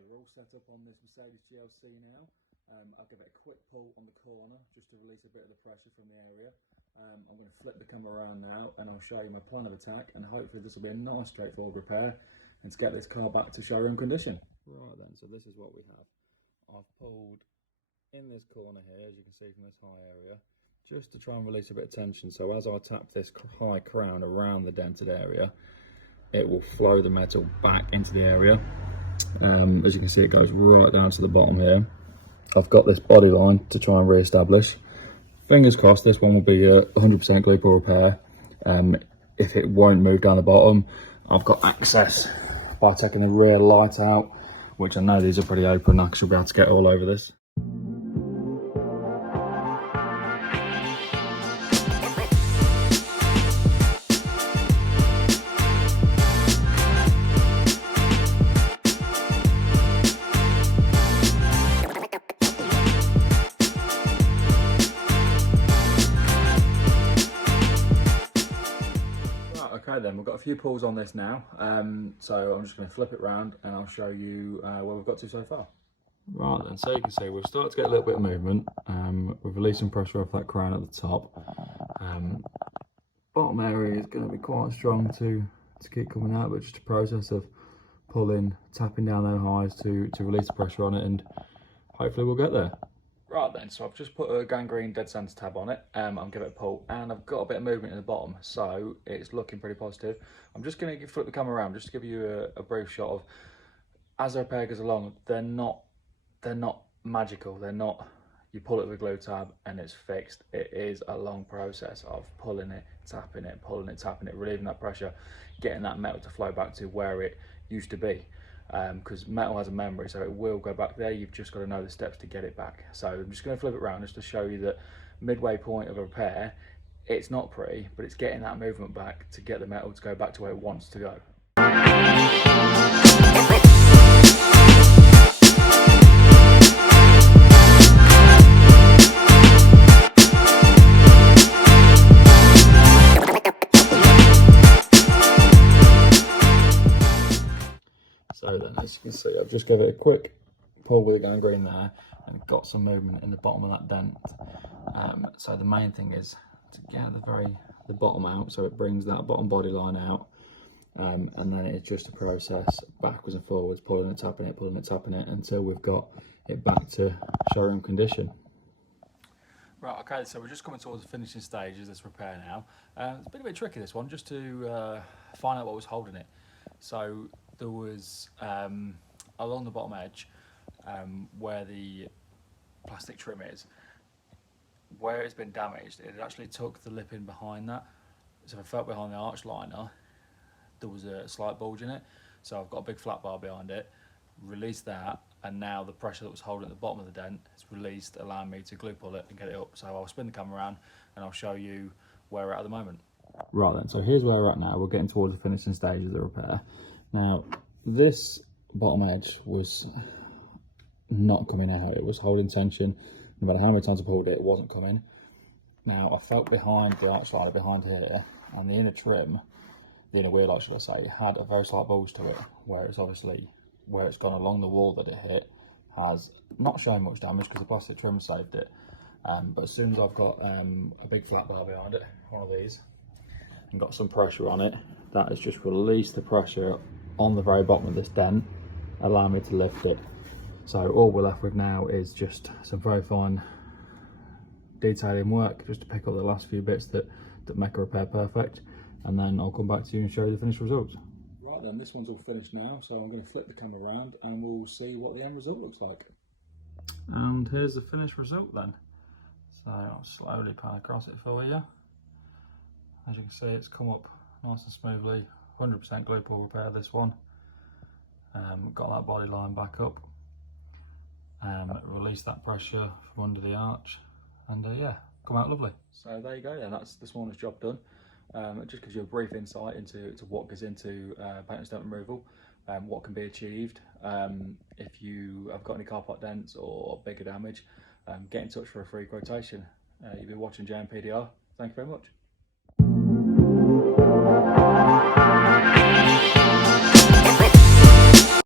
Okay, we're all set up on this Mercedes GLC now. I'll give it a quick pull on the corner just to release a bit of the pressure from the area. I'm going to flip the camera around now and I'll show you my plan of attack, and hopefully this will be a nice straightforward repair and to get this car back to showroom condition. Right then, so this is what we have. I've pulled in this corner here, as you can see from this high area, just to try and release a bit of tension. So as I tap this high crown around the dented area, it will flow the metal back into the area. As you can see, it goes right down to the bottom here. I've got this body line to try and re-establish. Fingers crossed this one will be a 100% glue pull repair. If it won't move down the bottom, I've got access by taking the rear light out, which I know these are pretty open. I should be able to get all over this. Okay then, we've got a few pulls on this now, so I'm just going to flip it around and I'll show you where we've got to so far. Right then, so you can see we've started to get a little bit of movement. We've released some pressure off that crown at the top. Bottom area is going to be quite strong to keep coming out, but just a process of pulling, tapping down those highs to release the pressure on it, and hopefully we'll get there. Right then, so I've just put a gangrene dead center tab on it. I'm giving it a pull, and I've got a bit of movement in the bottom, so it's looking pretty positive. I'm just going to flip the camera around just to give you a brief shot of, as the repair goes along, they're not magical. They're not, you pull it with a glue tab and it's fixed. It is a long process of pulling it, tapping it, pulling it, tapping it, relieving that pressure, getting that metal to flow back to where it used to be. Because metal has a memory, so it will go back there. You've just got to know the steps to get it back. So I'm just going to flip it around just to show you that midway point of a repair, it's not pretty, but it's getting that movement back to get the metal to go back to where it wants to go. So then, as you can see, I've just given it a quick pull with the gangrene there and got some movement in the bottom of that dent. So the main thing is to get the bottom out, so it brings that bottom body line out, and then it's just a process backwards and forwards, pulling it, tapping it until we've got it back to showroom condition. Right, okay, so we're just coming towards the finishing stages of this repair now. It's been a bit tricky, this one, just to find out what was holding it. So there was, along the bottom edge, where the plastic trim is, where it's been damaged, it actually took the lip in behind that. So if I felt behind the arch liner, there was a slight bulge in it. So I've got a big flat bar behind it, released that, and now the pressure that was holding at the bottom of the dent is released, allowing me to glue pull it and get it up. So I'll spin the camera around and I'll show you where we're at the moment. Right then, so here's where we're at now. We're getting towards the finishing stage of the repair. Now, this bottom edge was not coming out. It was holding tension. No matter how many times I pulled it, it wasn't coming. Now, I felt behind the arch liner, behind here, and the inner trim, the inner wheel, should I say, had a very slight bulge to it, where it's obviously, where it's gone along the wall that it hit, has not shown much damage because the plastic trim saved it. But as soon as I've got a big flat bar behind it, one of these, and got some pressure on it, that has just released the pressure on the very bottom of this dent, allowing me to lift it. So all we're left with now is just some very fine detailing work, just to pick up the last few bits that make a repair perfect, and then I'll come back to you and show you the finished results. Right then, this one's all finished now, so I'm going to flip the camera around and we'll see what the end result looks like. And here's the finished result then. So I'll slowly pan across it for you. As you can see, it's come up nice and smoothly. 100% glue pull repair, this one. Got that body line back up. Release that pressure from under the arch, and yeah, come out lovely. So there you go then, that's this morning's job done. It just gives you a brief insight into what goes into paintless dent removal, what can be achieved. If you have got any car part dents or bigger damage, get in touch for a free quotation. You've been watching JMPDR. Thank you very much.